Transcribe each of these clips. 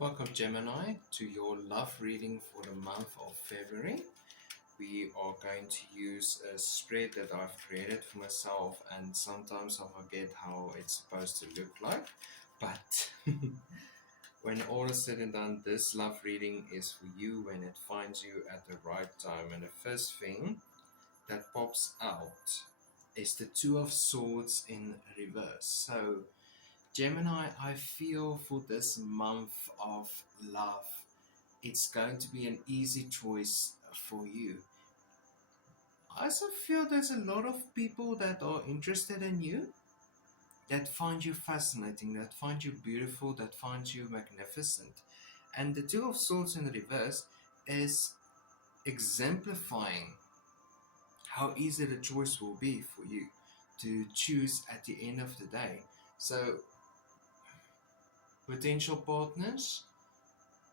Welcome, Gemini, to your love reading for the month of February. We are going to use a spread that I've created for myself, and sometimes I forget how it's supposed to look like. But when all is said and done, this love reading is for you when it finds you at the right time. And the first thing that pops out is the Two of Swords in reverse. So, Gemini, I feel for this month of love, it's going to be an easy choice for you. I also feel there's a lot of people that are interested in you, that find you fascinating, that find you beautiful, that find you magnificent. And the Two of Swords in reverse is exemplifying how easy the choice will be for you to choose at the end of the day. So, potential partners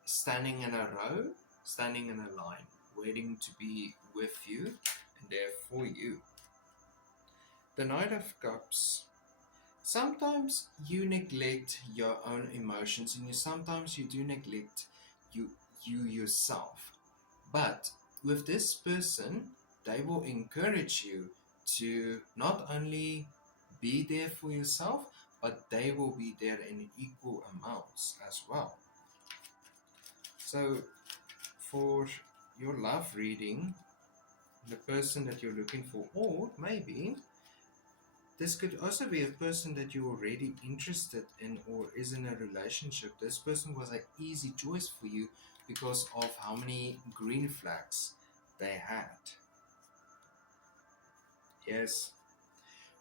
standing in a row, standing in a line, waiting to be with you and there for you. The Knight of Cups. Sometimes you neglect your own emotions, and sometimes you do neglect you yourself. But with this person, they will encourage you to not only be there for yourself, but they will be there in equal amounts as well. So for your love reading, the person that you're looking for, or maybe this could also be a person that you're already interested in or is in a relationship. This person was an easy choice for you because of how many green flags they had. Yes,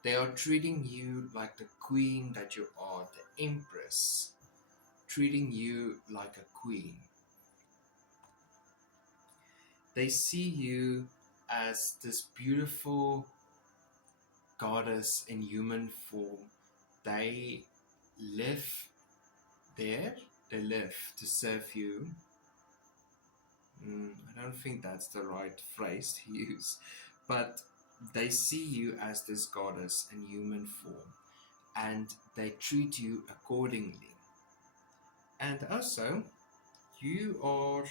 they are treating you like the queen that you are, the empress, treating you like a queen. They see you as this beautiful goddess in human form. They live there, they live to serve you. I don't think that's the right phrase to use, but they see you as this goddess in human form and they treat you accordingly. And also, you are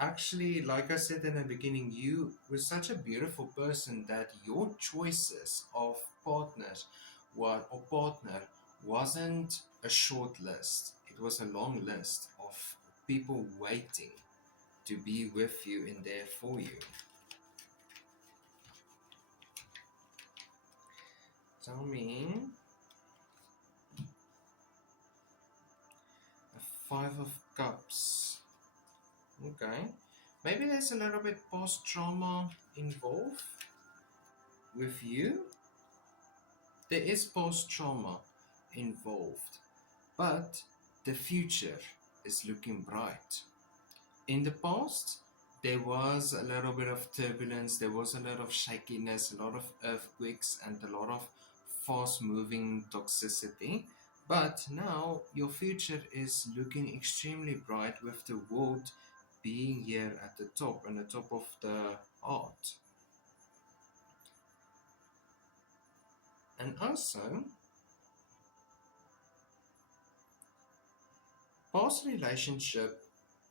actually, like I said in the beginning, you were such a beautiful person that your choices of partners or partner wasn't a short list. It was a long list of people waiting to be with you and there for you. Tell me, a Five of Cups. Okay. Maybe there's a little bit post trauma involved with you. There is post trauma involved, but the future is looking bright. In the past, there was a little bit of turbulence, there was a lot of shakiness, a lot of earthquakes, and a lot of fast moving toxicity. But now your future is looking extremely bright with the world being here at the top and the top of the art. And also, past relationship,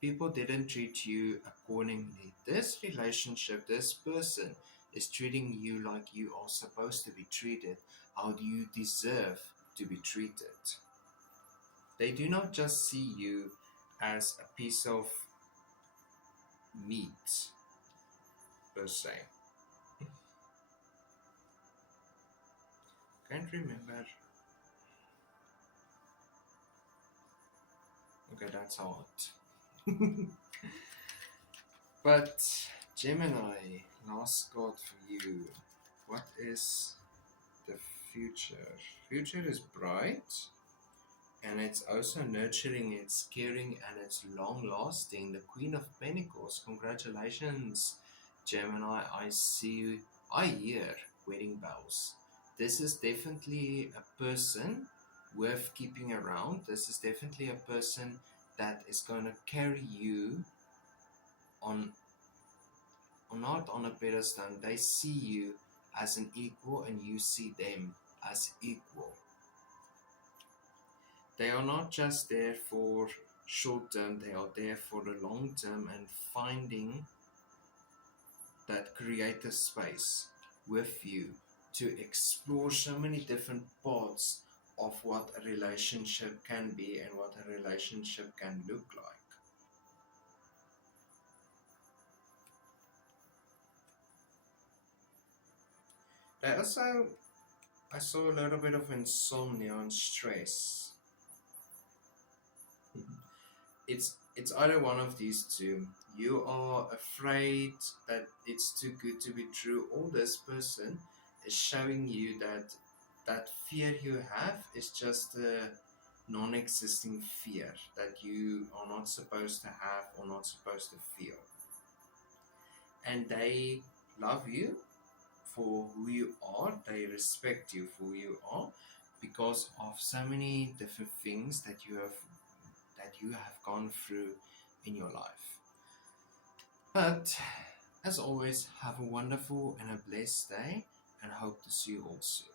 people didn't treat you accordingly. This relationship, this person is treating you like you are supposed to be treated. How do you deserve to be treated? They do not just see you as a piece of meat, per se. Can't remember. Okay, that's hard. But Gemini, last card for you. What is the future? Future is bright and it's also nurturing, it's caring, and it's long lasting. The Queen of Pentacles. Congratulations, Gemini. I hear wedding bells. This is definitely a person worth keeping around. This is definitely a person that is going to carry you on, or not on a pedestal. They see you as an equal and you see them as equal. They are not just there for short term, they are there for the long term, and finding that creative space with you to explore so many different parts of what a relationship can be and what a relationship can look like. They also, I saw a little bit of insomnia and stress. It's either one of these two. You are afraid that it's too good to be true, or this person is showing you that that fear you have is just a non-existing fear that you are not supposed to have or not supposed to feel. And they love you for who you are, they respect you for who you are, because of so many different things that you have gone through in your life. But as always, have a wonderful and a blessed day, and hope to see you all soon.